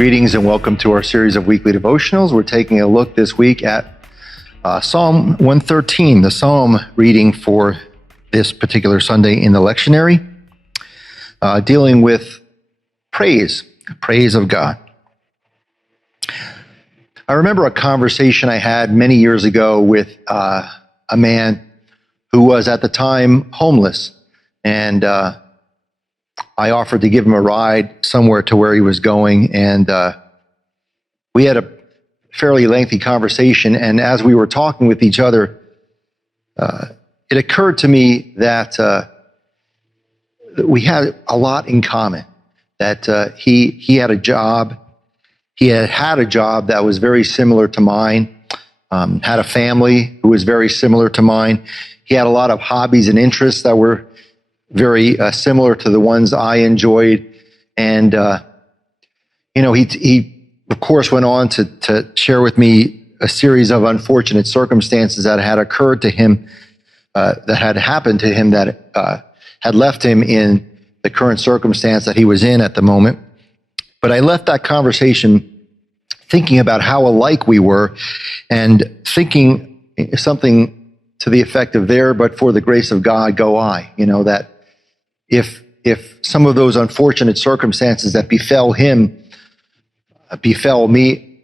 Greetings and welcome to our series of weekly devotionals. We're taking a look this week at Psalm 113, the psalm reading for this particular Sunday in the lectionary, dealing with praise of God. I remember a conversation I had many years ago with a man who was at the time homeless, and I offered to give him a ride somewhere to where he was going, and we had a fairly lengthy conversation. And as we were talking with each other, it occurred to me that we had a lot in common. That he had a job, he had a job that was very similar to mine, had a family who was very similar to mine. He had a lot of hobbies and interests that were very similar to the ones I enjoyed. And, he of course went on to share with me a series of unfortunate circumstances that had occurred to him, that had happened to him, that had left him in the current circumstance that he was in at the moment. But I left that conversation thinking about how alike we were, and thinking something to the effect of, there, but for the grace of God, go I. That if some of those unfortunate circumstances that befell him befell me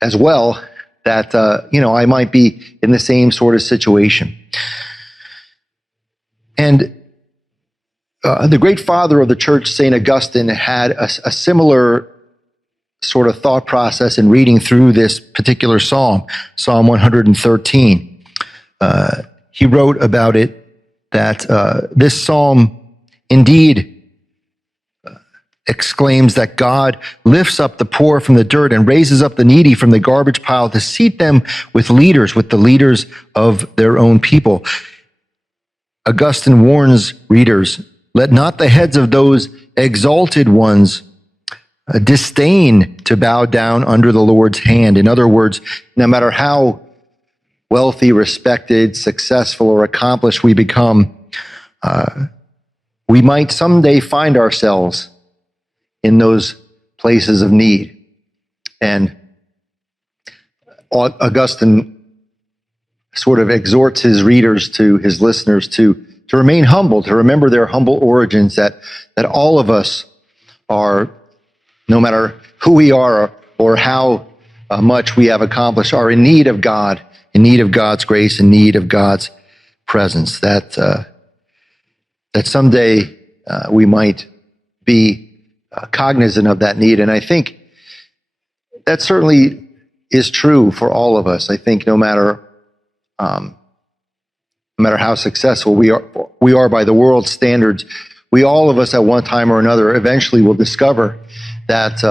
as well, that I might be in the same sort of situation. And the great father of the church, St. Augustine, had a similar sort of thought process in reading through this particular psalm, Psalm 113. He wrote about it that this psalm indeed exclaims that God lifts up the poor from the dirt and raises up the needy from the garbage pile to seat them with the leaders of their own people. Augustine warns readers, let not the heads of those exalted ones disdain to bow down under the Lord's hand. In other words, no matter how wealthy, respected, successful, or accomplished we become, we might someday find ourselves in those places of need. And Augustine sort of exhorts his readers, his listeners, to remain humble, to remember their humble origins, that all of us are, no matter who we are or how much we have accomplished, are in need of God, in need of God's grace, in need of God's presence, that someday we might be cognizant of that need. And I think that certainly is true for all of us. I think no matter how successful we are by the world's standards, we, all of us at one time or another, eventually will discover that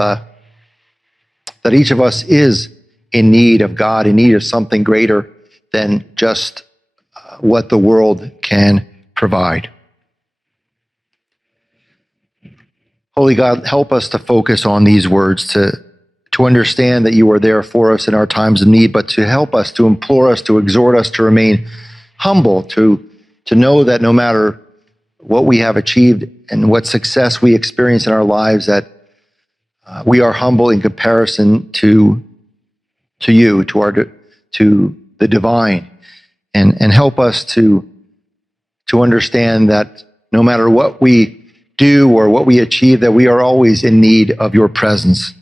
each of us is in need of God, in need of something greater than just what the world can provide. Holy God, help us to focus on these words, to understand that you are there for us in our times of need, but to help us, to implore us, to exhort us to remain humble, to know that no matter what we have achieved and what success we experience in our lives, that we are humble in comparison to you, to the divine, and help us to understand that no matter what we do or what we achieve, that we are always in need of your presence,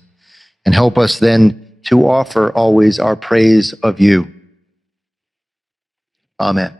and help us then to offer always our praise of you. Amen.